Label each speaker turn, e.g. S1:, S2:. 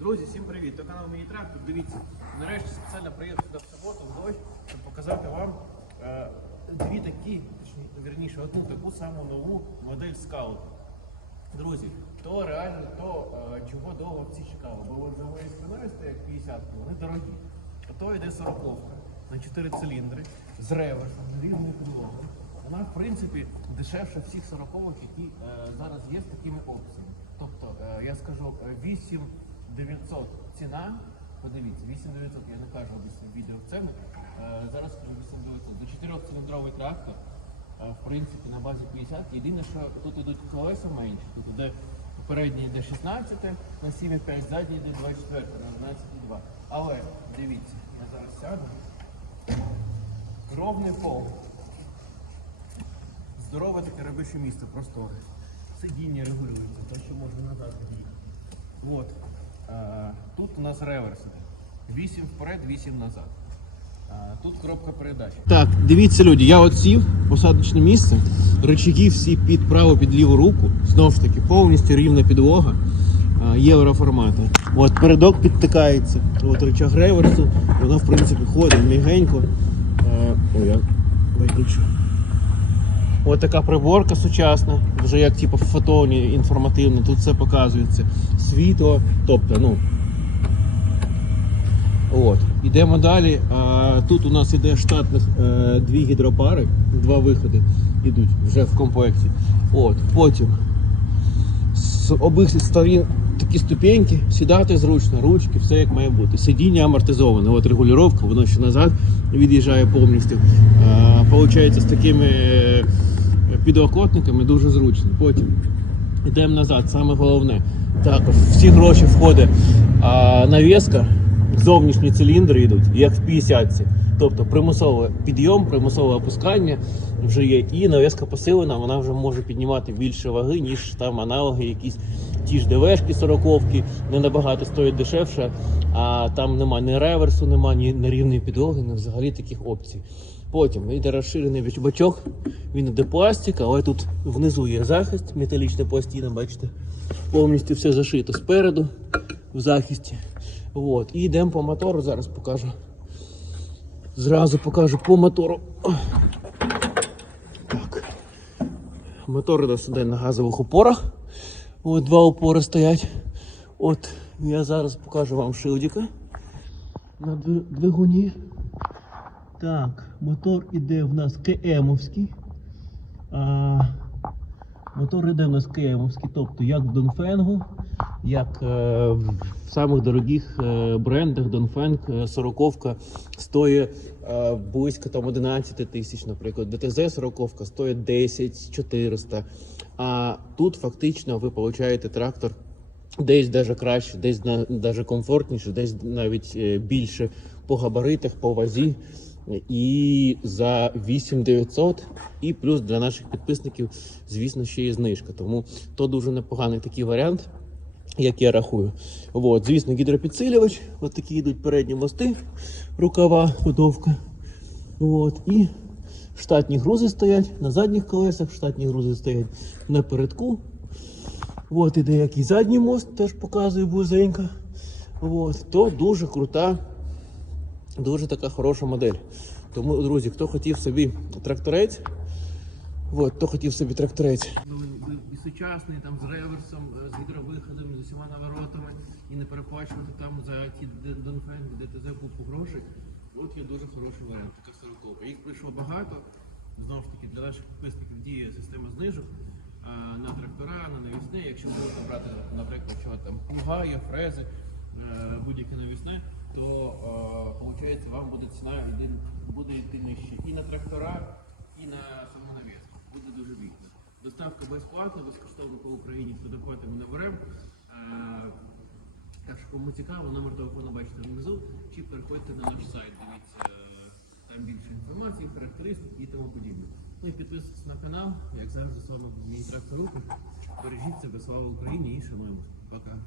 S1: Друзі, всім привіт! То канал Мені Трактор. Дивіться, нарешті спеціально приїхав сюди в суботу, в дощ, щоб показати вам е, дві такі, верніше, одну таку саму нову модель скаут. Друзі, то реально то, е, чого довго всі чекали. Бо от за моєю спиною стоять 50 вони дорогі. А то йде 40 на 4 циліндри, з реверсом, з різною підлогою. Вона, в принципі, дешевше всіх 40 які е, зараз є з такими опціями. Тобто, е, я скажу, е, 8. 900 ціна. Подивіться, 8900, я не кажу в відео ціни. Зараз кажу 8900. До 4 циліндровий трактор, е, в принципі, на базі 50. Єдине, що тут йдуть колеса менші, тут йде передній йде 16 на 7,5, задній йде 24 на 12,2. Але дивіться, я зараз сяду. Ровний пол. Здорове таке робоче місце, просторе. Сидіння регулюється, то що можна надати дії. От. А, тут у нас реверс іде. 8 вперед, 8 назад. Тут коробка передач. Так, дивіться, люди, я от сів, посадочне місце, рычаги всі під праву, під ліву руку. Знову ж таки, повністю рівна підлога а, євроформату. От передок підтикається. От рычаг реверсу, воно в принципі ходить мігенько. Ой, я виключу. Ось така приборка сучасна, вже як типу фотоні інформативно, тут все показується. Світло, тобто, ну. От. Ідемо далі. А, тут у нас іде штатних е, дві гідропари, два виходи йдуть вже в комплекті. От. Потім з обох сторін такі ступеньки, сідати зручно, ручки, все як має бути. Сидіння амортизоване, от регулювання, воно ще назад від'їжджає повністю. А, Получається з такими е, підлокотниками дуже зручно. Потім йдемо назад, саме головне. Також всі гроші входить а, навіска, зовнішні циліндри йдуть, як в 50-ці. Тобто примусовий підйом, примусове опускання вже є. І нав'язка посилена, вона вже може піднімати більше ваги, ніж там аналоги, якісь ті ж ДВшки 40-ки, не набагато стоять дешевше, а там нема ні реверсу, нема ні нерівної підлоги, ні взагалі таких опцій. Потім йде розширений бачок, він іде пластик, але тут внизу є захист, металічна пластина, бачите, повністю все зашито спереду в захисті. От. І йдемо по мотору, зараз покажу. Зразу покажу по мотору. Так. Мотор у на газових опорах. От два опори стоять. От я зараз покажу вам шилдика на двигуні. Так, мотор іде в нас КМовський. А, мотор іде в нас КМовський, тобто як в Донфенгу, як е, в самих дорогих е, брендах Донфенг 40 стоїть е, близько там 11 тисяч, наприклад. ДТЗ 40 стоїть 10 400. А тут фактично ви получаєте трактор десь даже краще, десь даже комфортніше, десь навіть е, більше по габаритах, по вазі. І за 8900, і плюс для наших підписників, звісно, ще є знижка. Тому то дуже непоганий такий варіант, як я рахую. От, звісно, гідропідсилювач, от такі йдуть передні мости, рукава, ходовка. От, і штатні грузи стоять на задніх колесах, штатні грузи стоять на передку. От іде який задній мост, теж показує вузенько. От, то дуже крута, дуже така хороша модель. Тому, друзі, хто хотів собі тракторець, от, хто хотів собі тракторець. І сучасний, там з реверсом, з гідровиходом, з усіма наворотами, і не переплачувати там за ті Донфенг, ДТЗ купу грошей. От є дуже хороший варіант, така сороковка. Їх прийшло багато. Знову ж таки, для наших підписників діє система знижок на трактора, на навісне. Якщо будете брати, наприклад, що там плуга, є фрези, е, будь-яке навісне, то виходить, вам буде ціна йти- буде йти нижче і на трактора, і на саму навіску. Буде дуже бігти. Доставка безплатна, безкоштовно по Україні, предоплати ми не беремо. Е, Так що кому цікаво, номер телефону бачите внизу, чи переходьте на наш сайт, дивіться е, там більше інформації, характеристик і тому подібне. Ну і підписуйтесь на канал, як завжди з вами мій трактор Рухи. Бережіть себе, слава Україні і шануємо. Пока.